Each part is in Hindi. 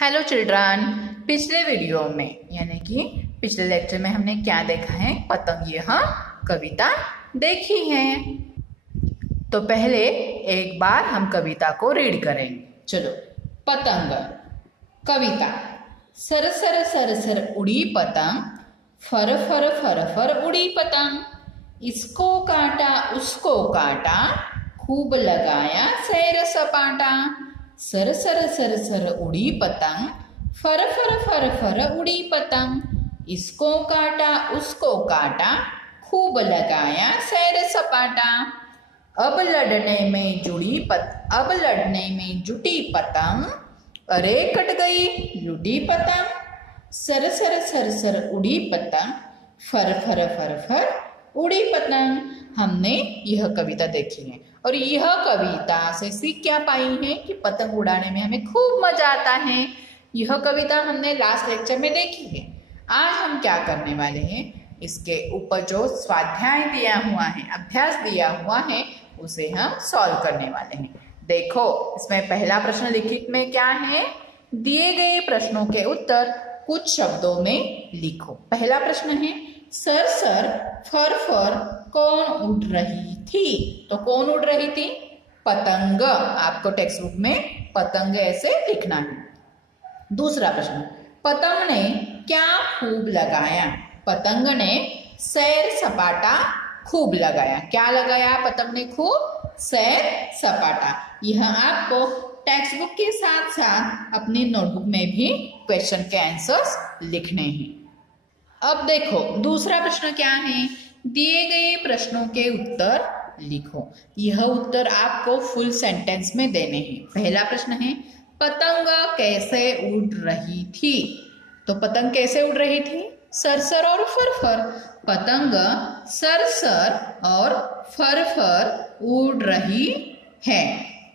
Hello children. पिछले वीडियो में यानी कि पिछले लेक्चर में हमने क्या देखा है, पतंग यह कविता देखी है। तो पहले एक बार हम कविता को रीड करेंगे। चलो, पतंग कविता। सर सर सर सर उड़ी पतंग, फर फर फर फर उड़ी पतंग। इसको काटा उसको काटा, खूब लगाया सैर सपाटा। सर सर सर सर उड़ी पतंग, फर फर फर फर उड़ी पतंग। इसको काटा उसको काटा, खूब लगाया सैर सपाटा। अब लड़ने में जुटी पतंग, अरे कट गई लुटी पतंग। सर सर सर सर उड़ी पतंग, फर फर फर फर उड़ी पतंग। हमने यह कविता देखी है और यह कविता से सीख क्या पाई है कि पतंग उड़ाने में हमें खूब मजा आता है। यह कविता हमने लास्ट लेक्चर में देखी है। आज हम क्या करने वाले हैं, इसके ऊपर जो स्वाध्याय दिया हुआ है, अभ्यास दिया हुआ है, उसे हम सॉल्व करने वाले हैं। देखो, इसमें पहला प्रश्न लिखित में क्या है, दिए गए प्रश्नों के उत्तर कुछ शब्दों में लिखो। पहला प्रश्न है, सर सर फर फर कौन उड़ रही थी? तो कौन उड़ रही थी? पतंग। आपको टेक्स्ट बुक में पतंग ऐसे लिखना है। दूसरा प्रश्न, पतंग ने क्या खूब लगाया? पतंग ने सैर सपाटा खूब लगाया। क्या लगाया पतंग ने खूब? सैर सपाटा। यह आपको टेक्स्ट बुक के साथ साथ अपनी नोटबुक में भी क्वेश्चन के आंसर्स लिखने हैं। अब देखो, दूसरा प्रश्न क्या है, दिए गए प्रश्नों के उत्तर लिखो। यह उत्तर आपको फुल सेंटेंस में देने हैं। पहला प्रश्न है, पतंग कैसे उड़ रही थी? तो पतंग कैसे उड़ रही थी? सरसर और फरफर। पतंग सरसर और फरफर उड़ रही है।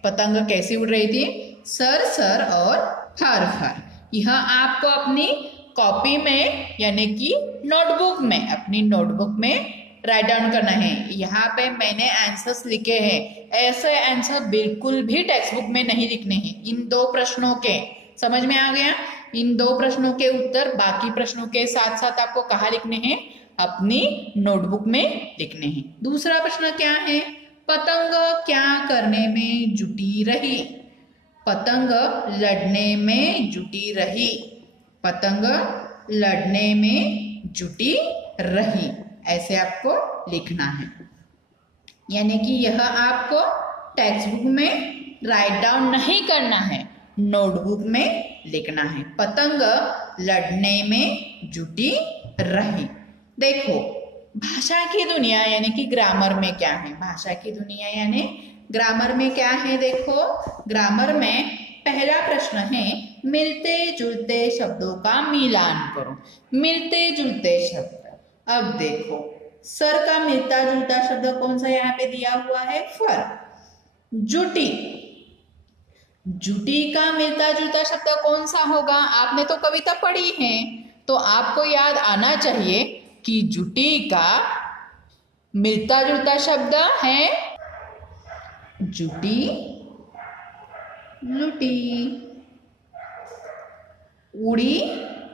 पतंग कैसे उड़ रही थी? सरसर और फरफर। यह आपको अपनी कॉपी में यानी कि नोटबुक में, अपनी नोटबुक में राइट डाउन करना है। यहाँ पे मैंने आंसर्स लिखे हैं। ऐसे आंसर बिल्कुल भी टेक्स्ट बुक में नहीं लिखने हैं। इन दो प्रश्नों के, समझ में आ गया? इन दो प्रश्नों के उत्तर बाकी प्रश्नों के साथ साथ आपको कहाँ लिखने हैं? अपनी नोटबुक में लिखने हैं। दूसरा प्रश्न क्या है, पतंग क्या करने में जुटी रही? पतंग लड़ने में जुटी रही। पतंग लड़ने में जुटी रही, ऐसे आपको लिखना है। यानी कि यह आपको टेक्स्ट बुक में राइट डाउन नहीं करना है, नोटबुक में लिखना है। पतंग लड़ने में जुटी रही। देखो, भाषा की दुनिया यानी कि ग्रामर में क्या है? भाषा की दुनिया यानी ग्रामर में क्या है? देखो, ग्रामर में पहला प्रश्न है, मिलते जुलते शब्दों का मिलान करो। मिलते जुलते शब्द। अब देखो, सर का मिलता जुलता शब्द कौन सा यहाँ पे दिया हुआ है? फर। जुटी, जुटी का मिलता जुलता शब्द कौन सा होगा? आपने तो कविता पढ़ी है, तो आपको याद आना चाहिए कि जुटी का मिलता जुलता शब्द है जुटी लुटी। उड़ी,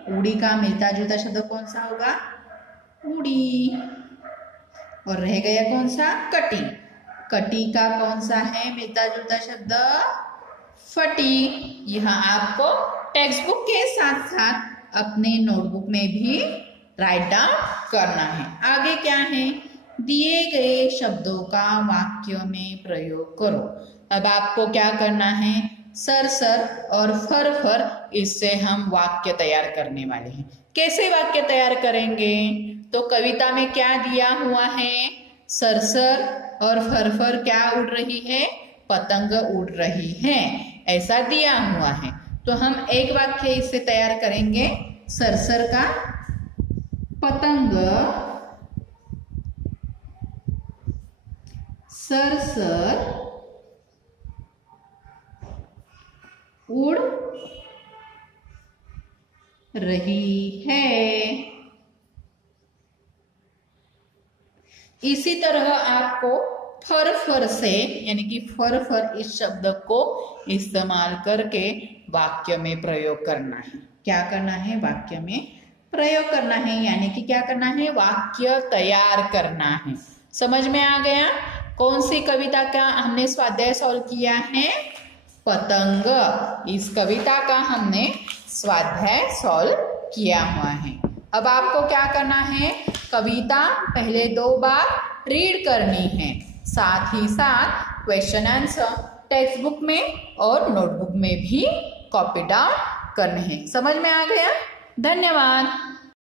उड़ी का मिलता जुलता शब्द कौन सा होगा? उड़ी। और रह गया कौन सा? कटी। कटी का कौन सा है मिलता जुलता शब्द? फटी। यह आपको टेक्स्ट बुक के साथ साथ अपने नोटबुक में भी राइट डाउन करना है। आगे क्या है, दिए गए शब्दों का वाक्य में प्रयोग करो। अब आपको क्या करना है, सर सर और फर फर, इससे हम वाक्य तैयार करने वाले हैं। कैसे वाक्य तैयार करेंगे? तो कविता में क्या दिया हुआ है, सरसर और फरफर क्या उड़ रही है? पतंग उड़ रही है, ऐसा दिया हुआ है। तो हम एक वाक्य इससे तैयार करेंगे। सरसर का पतंग सरसर उड़ रही है। इसी तरह आपको फर फर से यानी कि फर फर इस शब्द को इस्तेमाल करके वाक्य में प्रयोग करना है। क्या करना है? वाक्य में प्रयोग करना है, यानी कि क्या करना है? वाक्य तैयार करना है। समझ में आ गया? कौन सी कविता का हमने स्वाध्याय सॉल्व किया है? पतंग। इस कविता का हमने स्वाध्याय सॉल्व किया हुआ है। अब आपको क्या करना है? कविता पहले 2 बार रीड करनी है, साथ ही साथ क्वेश्चन आंसर टेक्स्ट बुक में और नोटबुक में भी कॉपी डाउन करने हैं। समझ में आ गया? धन्यवाद।